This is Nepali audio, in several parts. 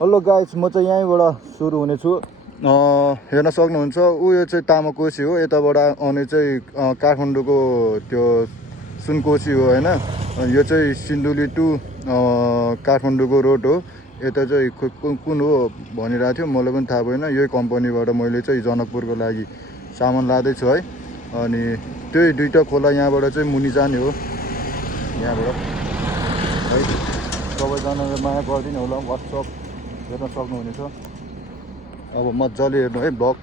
हेलो गाइस, म चाहिँ यहीँबाट सुरु हुनेछु। हेर्न सक्नुहुन्छ यो चाहिँ तामाकोसी हो। यताबाट आउने चाहिँ काठमाडौँको त्यो सुनकोसी हो हैन। यो चाहिँ सिन्धुली टु काठमाडौँको रोड हो। यता चाहिँ कुन हो भनिरहेको थियो, मलाई पनि थाहा भएन। यही कम्पनीबाट मैले चाहिँ जनकपुरको लागि सामान लाँदैछु है। अनि त्यही दुईटा खोला यहाँबाट चाहिँ मुनि जाने हो यहाँबाट है। सबैजनाले माया गरिदिनु होला, व्हाट्सएप हेर्न सक्नुहुनेछ। अब मजाले हेर्नु है ब्लग।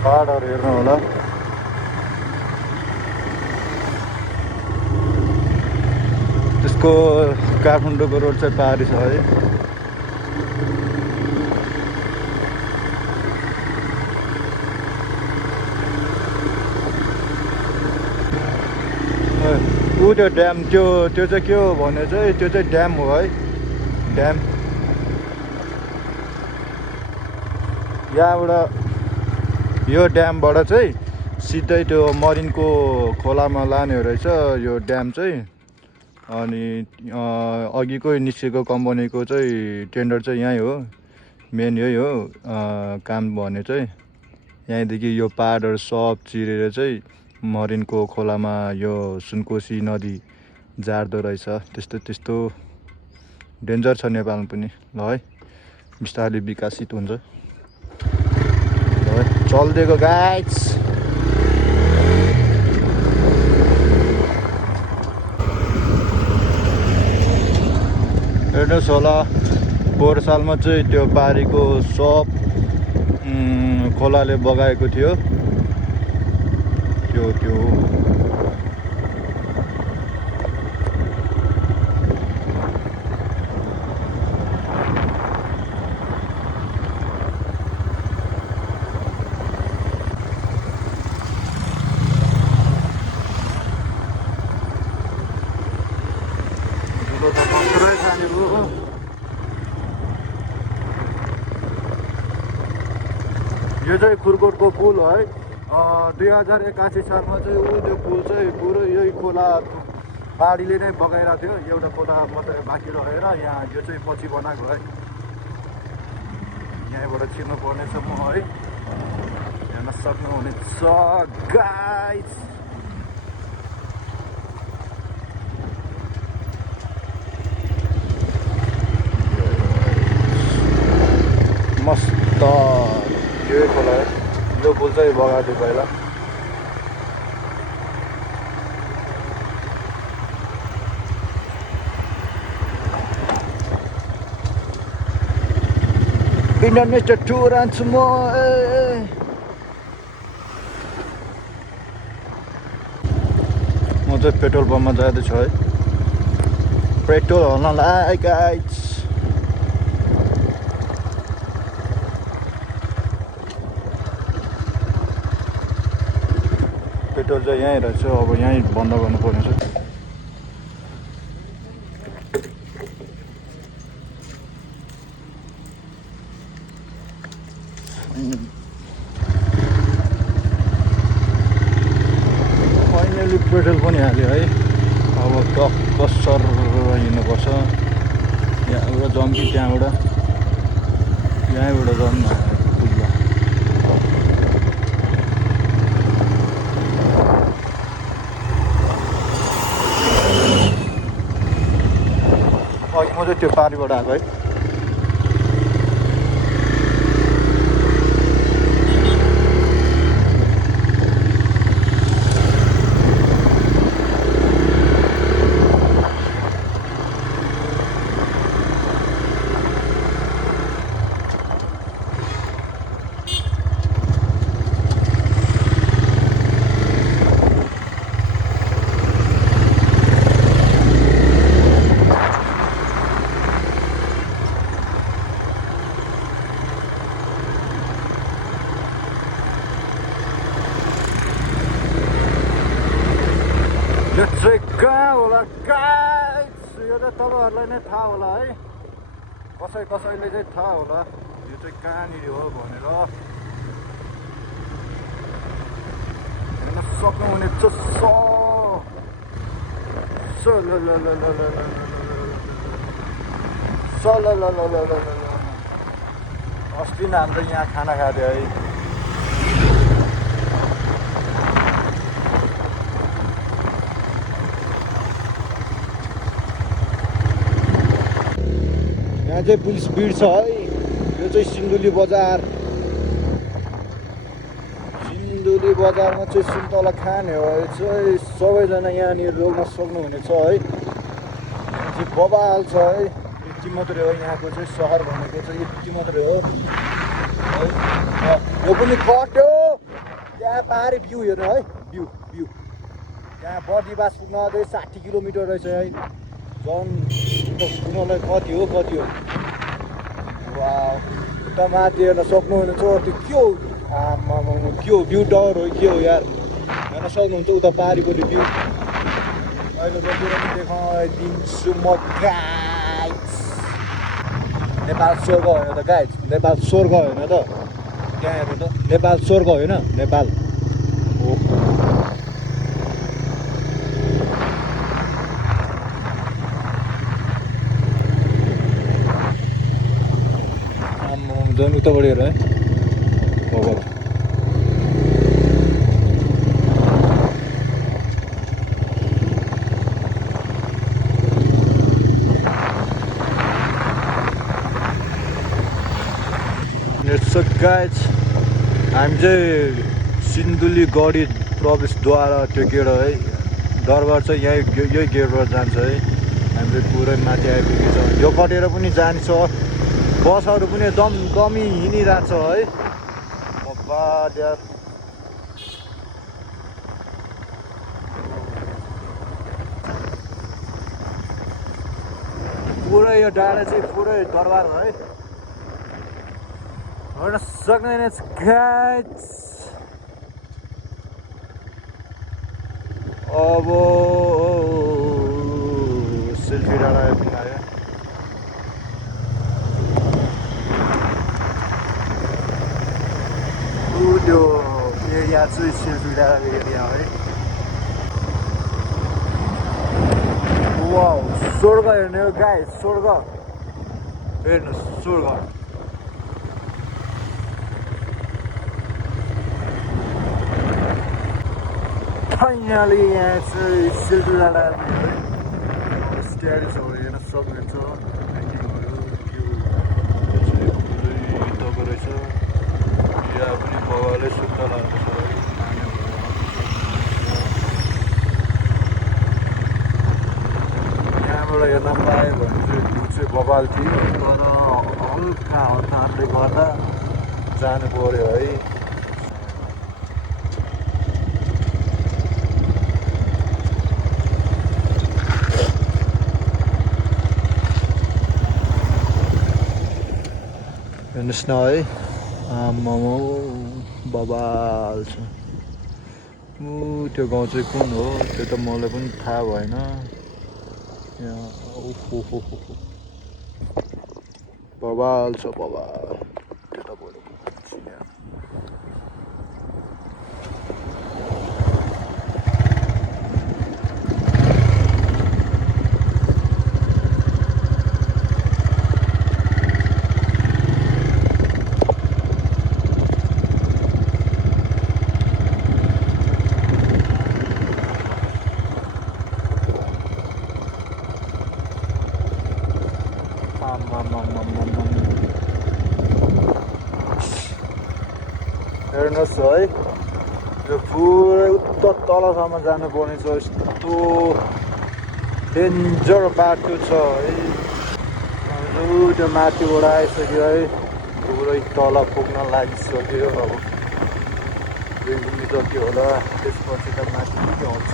पहाडहरू हेर्नु होला। त्यसको काठमाडौँको रोड चाहिँ पहाडी छ है। त्यो ड्याम त्यो चाहिँ के हो भने चाहिँ त्यो चाहिँ ड्याम हो है। ड्याम यहाँबाट यो ड्यामबाट चाहिँ सिधै त्यो मरिनको खोलामा लाने रहेछ यो ड्याम चाहिँ। अनि अघिको निस्केको कम्पनीको चाहिँ टेन्डर चाहिँ यहीँ हो, मेन यही हो काम भने चाहिँ। यहीँदेखि यो पहाडहरू सब चिरेर चाहिँ मरिनको खोलामा यो सुनकोसी नदी जार्दो रहेछ। त्यस्तो डेन्जर छ नेपालमा पनि ल है। बिस्तारै विकसित हुन्छ ल है। चल्दिएको गाइस। हेर्नुहोस् होला, पोहोर सालमा चाहिँ त्यो बारीको सब खोलाले बगाएको थियो। त्यो यो चाहिँ खुरकोटको पुल है। 2081 सालमा चाहिँ त्यो पुल चाहिँ पुरो यही खोला पहाडीले नै बगाइरहेको थियो। एउटा खोला मात्रै बाँकी रहेर यहाँ यो चाहिँ पछि बनाएको है। यहीँबाट छिर्नु पर्नेछ म है। हेर्न सक्नुहुनेछ गाइस। मस्त यही खोला है। यो पुल चाहिँ बगाएको थियो पहिला। इन्टरनेसनल टुर आन्छु म चाहिँ पेट्रोल पम्पमा जाँदैछु है। Petrol हाल्नलाई guys. पेट्रोल चाहिँ यहीँ रहेछ। अब यहीँ बन्द गर्नुपर्ने छ। फाइनली पेट्रोल पनि हाल्यो है। अब कसर हिँड्नुपर्छ। यहाँबाट जाउँ कि त्यहाँबाट? यहीँबाट जाउँ न। अघि म चाहिँ त्यो पारीबाट आएको है। भएकोहरूलाई नै थाहा होला है, कसैले चाहिँ थाहा होला यो चाहिँ कहाँनिर हो भनेर। हेर्न सक्नुहुने अस्ति नै हाम्रो यहाँ खाना खाँदै है। यहाँ चाहिँ पुलिस भिड छ है। यो चाहिँ सिन्धुली बजारमा चाहिँ सुन्तला खाने हो। यो चाहिँ सबैजना यहाँनिर रोक्न सक्नुहुनेछ है। चाहिँ बबाल छ है। यति मात्रै हो यहाँको चाहिँ सहर भनेको चाहिँ यति मात्रै हो है। यो पनि कट्यो। त्यहाँ पाहाडी भ्यू हेर्नु है, भ्यू त्यहाँ बर्दिवास पुग्न अझै 60 किलोमिटर रहेछ है। झन् पुग्नलाई कति हो वा उता माथि हेर्न सक्नुहुनेछ। त्यो के हो, आमामा के हो, भ्यू टावर हो के हो यार, हेर्न सक्नुहुन्छ उता पारिपट्टि भ्यू। अहिले जति पनि देखाइदिन्छु म गाइस। नेपाल स्वर्ग होइन त गाइस, नेपाल स्वर्ग होइन त। त्यहाँ हेर्नु त, नेपाल स्वर्ग होइन, नेपाल हो। झन् उताबाट हेर है बबाल। गाइज हामी चाहिँ सिन्धुली गढी प्रवेशद्वार टेकेर है, दरबार चाहिँ यही गेटबाट जान्छ है। हामी चाहिँ पुरै माथि आइपुगेछ। यो कटेर पनि जान्छ, बसहरू पनि दमी हिँडिरहेछ है। यार पुरै यो डाँडा चाहिँ पुरै दरबार हो है। हेर्न सक्नुहुनेछ गाइस। अब सेल्फी डाँडा आइपुग्यो। त्यो एरिया चाहिँ सेल्फी डाँडाको एरिया है। वाउ स्वर्ग हेर्ने हो गाइस, स्वर्ग हेर्नुहोस्, स्वर्ग। फाइनली यहाँ चाहिँ सेल्फी डाँडा स्ट्यारिसहरू हेर्न सक्नुहुन्छ। तपाईँको रहेछ यहाँ पनि बबाले सुन्तलाहरू छ है। यहाँबाट हेर्न पायो भने चाहिँ भ्यू चाहिँ बबाल थियो, तर हल्का हतारले गर्दा जानु पऱ्यो है। हेर्नुहोस् न है, आमामा बबाल छ। त्यो गाउँ चाहिँ कुन हो त्यो त मलाई पनि थाहा भएन। यहाँ ओहो बबाल छ, बबाल। हेर्नुहोस् है, यो पुरै उत्तर तलसम्म जानुपर्ने छ। यस्तो डेन्जर बाटो छ है। त्यो माथिबाट आइसक्यो है, पुरै तल पुग्न लागिसक्यो। अब घुमिसक्यो होला, त्यसपछि त माथि के आउँछ।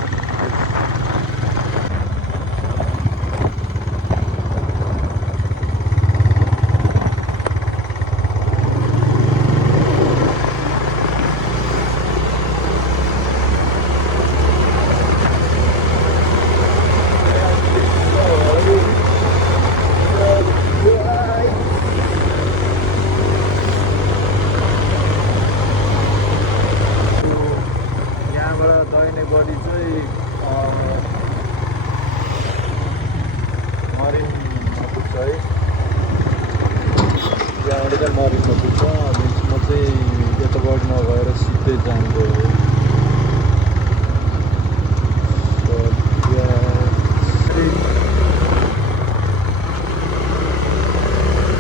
है त्यहाँबाट चाहिँ मरिसमा पुग्छ अनि म चाहिँ यताबाट नभएर सिधै जान्छु है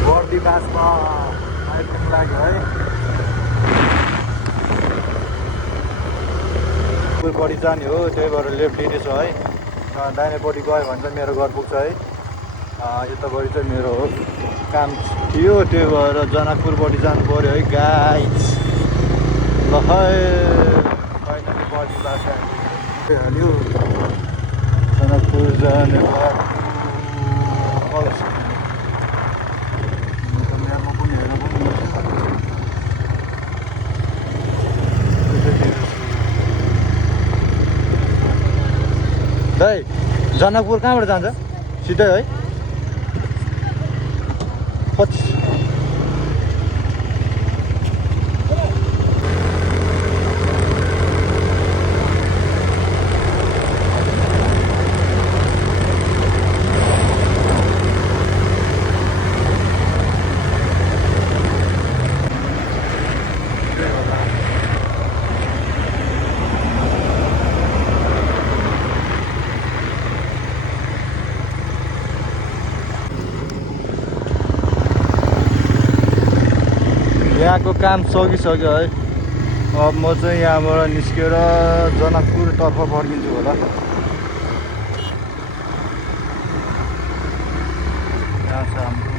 बर्दी बासमा आइपुग्नु लाग्यो है फुलपट्टि जाने हो त्यही भएर लेफ्ट लिनेछु है दाहिनेपट्टि गयो भने चाहिँ मेरो घर पुग्छ है यतापट्टि चाहिँ मेरो काम थियो त्यही भएर जनकपुरपट्टि जानु पऱ्यो है गाइस ल फाइनली बर्दी बास हाल्यो जनकपुर जाने दाइ जनकपुर कहाँबाट जान्छ सिधै है 25 यहाँको काम सकिसक्यो है अब म चाहिँ यहाँबाट निस्केर जनकपुरतर्फ फर्किन्छु होला यहाँ छ हाम्रो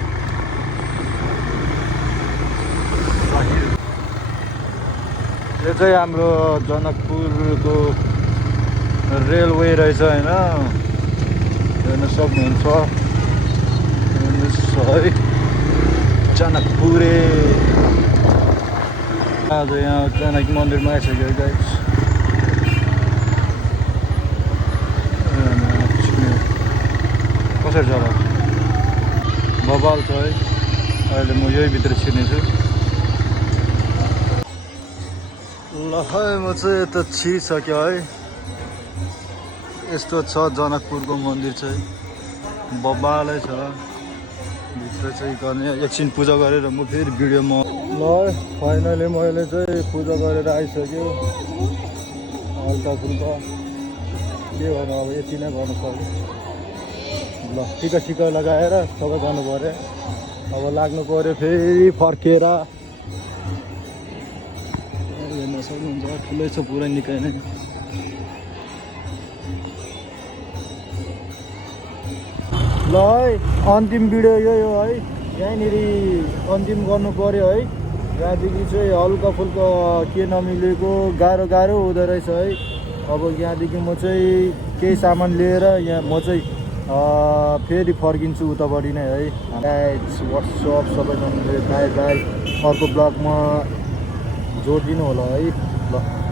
यो चाहिँ हाम्रो जनकपुरको रेलवे रहेछ होइन हेर्न सक्नुहुन्छ हेर्नुहोस् है जनकपुरे आज यहाँ जनक मन्दिरमा आइसक्यो गाइस कसरी छ बबाल छ है अहिले म यही भित्र छिर्नेछु ल है म चाहिँ यता छिरिसक्यो है यस्तो छ जनकपुरको मन्दिर चाहिँ बबालै छ भित्र चाहिँ गर्ने एकछिन पूजा गरेर म फेरि भिडियोमा ल फाइनली मैले चाहिँ पूजा गरेर आइसक्यो हल्का फुल्का के गर्नु अब यति नै गर्नु सक्यो ल टिका सिका लगाएर सबै गर्नु पऱ्यो अब लाग्नु पऱ्यो फेरि फर्केर हेर्न सक्नुहुन्छ ठुलै छ पुरै निकै नै ल है अन्तिम भिडियो यही हो है यहाँनिर अन्तिम गर्नु पऱ्यो है यहाँदेखि चाहिँ हल्का फुल्का के नमिलेको गाह्रो हुँदो रहेछ है अब यहाँदेखि म चाहिँ केही सामान लिएर यहाँ म चाहिँ फेरि फर्किन्छु उतापट्टि नै है वाट्सएप सबैजनाले बाई अर्को ब्लगमा जोडिदिनु होला है ल